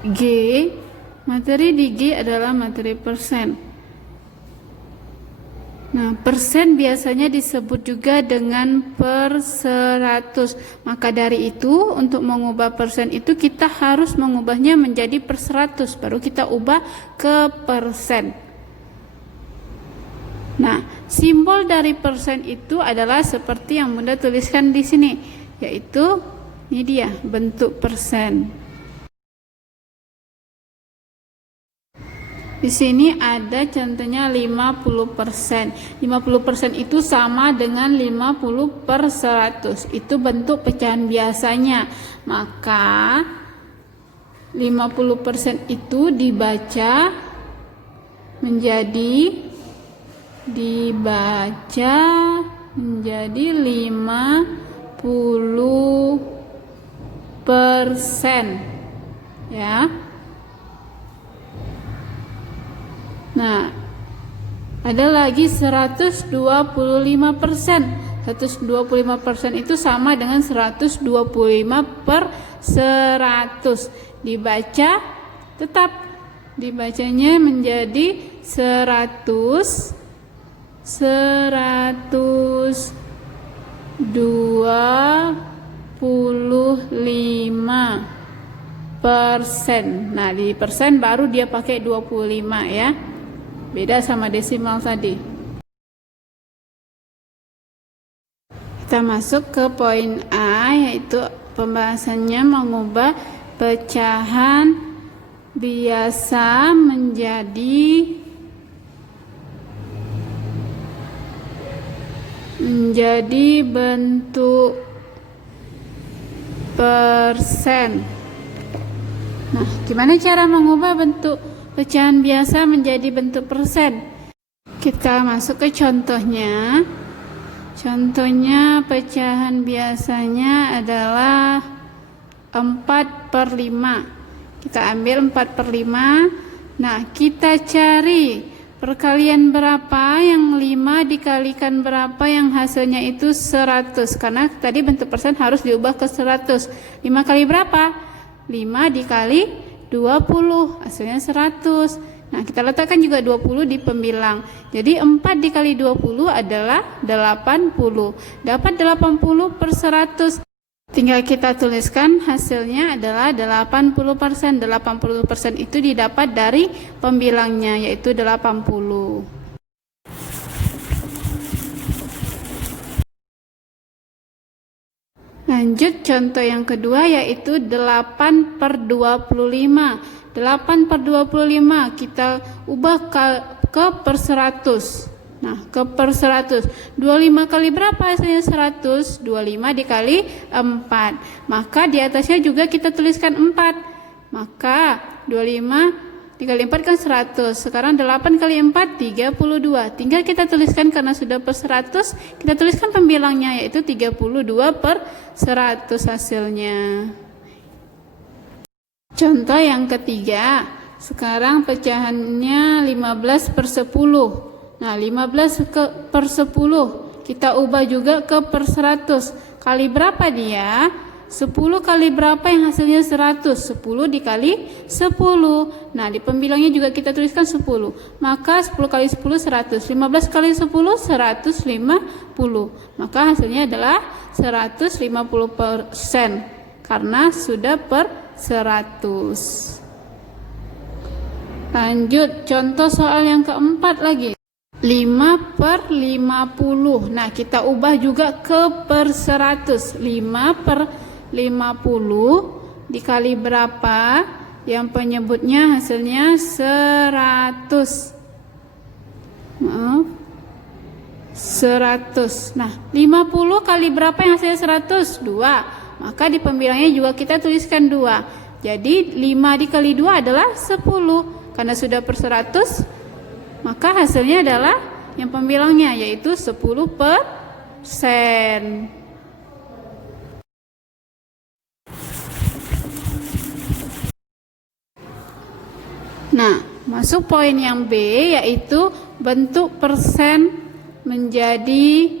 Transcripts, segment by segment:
G, materi di G adalah materi persen. Nah, persen biasanya disebut juga dengan per 100. Maka dari itu, untuk mengubah persen itu kita harus mengubahnya menjadi per 100. Baru kita ubah ke persen. Nah, simbol dari persen itu adalah seperti yang Bunda tuliskan di sini, yaitu ini dia bentuk persen. Di sini ada contohnya 50%. 50% itu sama dengan 50 per 100. Itu bentuk pecahan biasanya. Maka 50% itu dibaca menjadi 50%. Ya. Nah, ada lagi 125%. 125% itu sama dengan 125 per 100. Dibacanya menjadi 125%. Nah, di persen baru dia pakai 25 ya. Beda sama desimal tadi. Kita masuk ke poin A, yaitu pembahasannya mengubah pecahan biasa menjadi bentuk persen. Nah, gimana cara mengubah bentuk pecahan biasa menjadi bentuk persen? Kita masuk ke contohnya. Contohnya pecahan biasanya adalah 4/5. Kita ambil 4/5. Nah, kita cari perkalian berapa yang 5 dikalikan berapa yang hasilnya itu 100. Karena tadi bentuk persen harus diubah ke 100. 5 kali berapa? 5 dikali 20, hasilnya 100. Nah, kita letakkan juga 20 di pembilang. Jadi 4 dikali 20 adalah 80. Dapat 80 per 100. Tinggal kita tuliskan hasilnya adalah 80%. 80% itu didapat dari pembilangnya, yaitu 80. Lanjut contoh yang kedua, yaitu 8/25. 8/25 kita ubah ke per 100. Nah, ke per 100. 25 kali berapa hasilnya 100? 25 dikali 4. Maka di atasnya juga kita tuliskan 4. Maka 25 dikali 4 kan 100. Sekarang 8 kali 4, 32. Tinggal kita tuliskan karena sudah per 100, kita tuliskan pembilangnya, yaitu 32 per 100 hasilnya. Contoh yang ketiga, sekarang pecahannya 15/10. Nah, 15 per 10 kita ubah juga ke per 100. Kali berapa dia? 10 kali berapa yang hasilnya 100? 10 dikali 10. Nah, di pembilangnya juga kita tuliskan 10. Maka 10 kali 10 100. 15 kali 10 150. Maka hasilnya adalah 150% karena sudah per 100. Lanjut contoh soal yang keempat lagi. 5/50. Nah, kita ubah juga ke per 100. 5/50 dikali berapa? Yang penyebutnya hasilnya 100. Maaf. 100. Nah, 50 kali berapa yang hasilnya 100? 2. Maka di pembilangnya juga kita tuliskan 2. Jadi 5 dikali 2 adalah 10. Karena sudah per 100, maka hasilnya adalah yang pembilangnya, yaitu 10%. Nah, masuk poin yang B, yaitu bentuk persen menjadi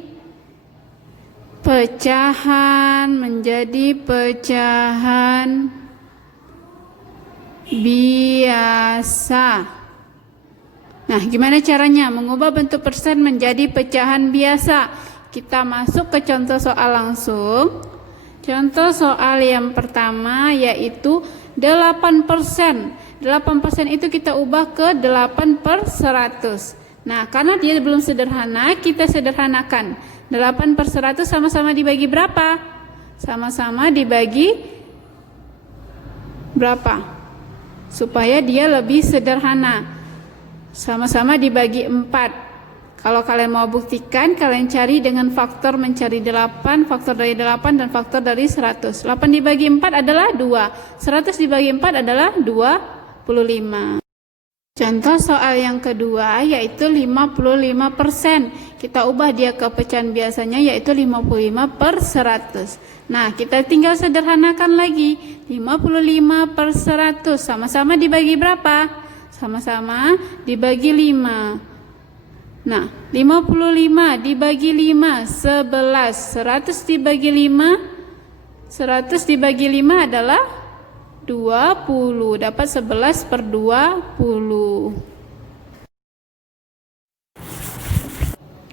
pecahan biasa. Nah, gimana caranya mengubah bentuk persen menjadi pecahan biasa? Kita masuk ke contoh soal langsung. Contoh soal yang pertama yaitu 8%. 8% itu kita ubah ke 8 per 100. Nah, karena dia belum sederhana, kita sederhanakan. 8 per 100 sama-sama dibagi berapa? Sama-sama dibagi berapa? Supaya dia lebih sederhana. Sama-sama dibagi 4. Kalau kalian mau buktikan, kalian cari dengan faktor mencari 8, faktor dari 8 dan faktor dari 100. 8 dibagi 4 adalah 2. 100 dibagi 4 adalah 25. Contoh soal yang kedua yaitu 55%. Kita ubah dia ke pecahan biasanya yaitu 55 per 100. Nah, kita tinggal sederhanakan lagi. 55 per 100 sama-sama dibagi berapa? Sama-sama dibagi 5. Nah, 55 dibagi 5, 11. 100 dibagi 5, 100 dibagi 5 adalah 20. Dapat 11 per 20.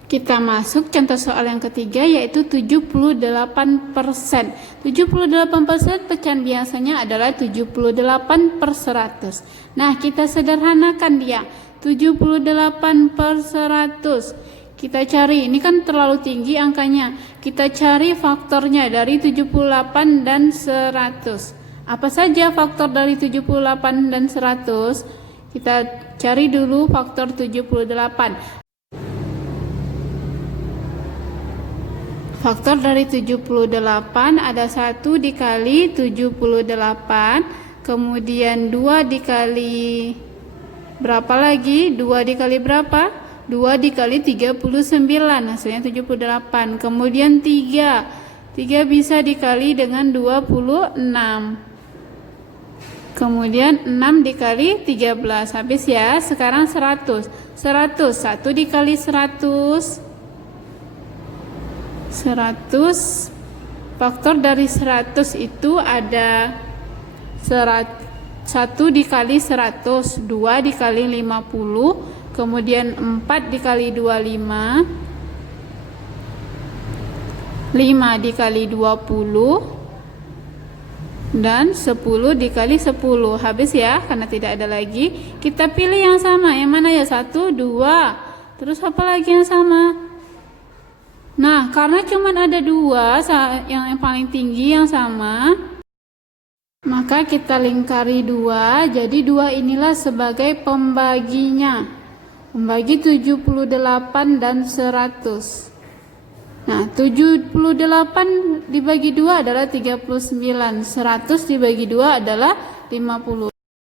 Kita masuk contoh soal yang ketiga yaitu 78%. 78% pecahan biasanya adalah 78 per 100. Nah, kita sederhanakan dia. 78 per 100. Kita cari, ini kan terlalu tinggi angkanya. Kita cari faktornya dari 78 dan 100. Apa saja faktor dari 78 dan 100? Kita cari dulu faktor 78. Faktor dari 78 ada 1 dikali 78, kemudian 2 dikali berapa lagi? 2 dikali berapa? 2 dikali 39, hasilnya 78. Kemudian 3 bisa dikali dengan 26. Kemudian 6 dikali 13, habis ya. Sekarang 100. 1 dikali 100. 100, faktor dari 100 itu ada 1 dikali 100, 2 dikali 50, kemudian 4 dikali 25, 5 dikali 20, dan 10 dikali 10. Habis ya, karena tidak ada lagi. Kita pilih yang sama, yang mana ya? 1, 2, terus apa lagi yang sama? Nah, karena cuma ada 2 yang paling tinggi yang sama, maka kita lingkari 2. Jadi 2 inilah sebagai pembaginya. Membagi 78 dan 100. Nah, 78 dibagi 2 adalah 39. 100 dibagi 2 adalah 50.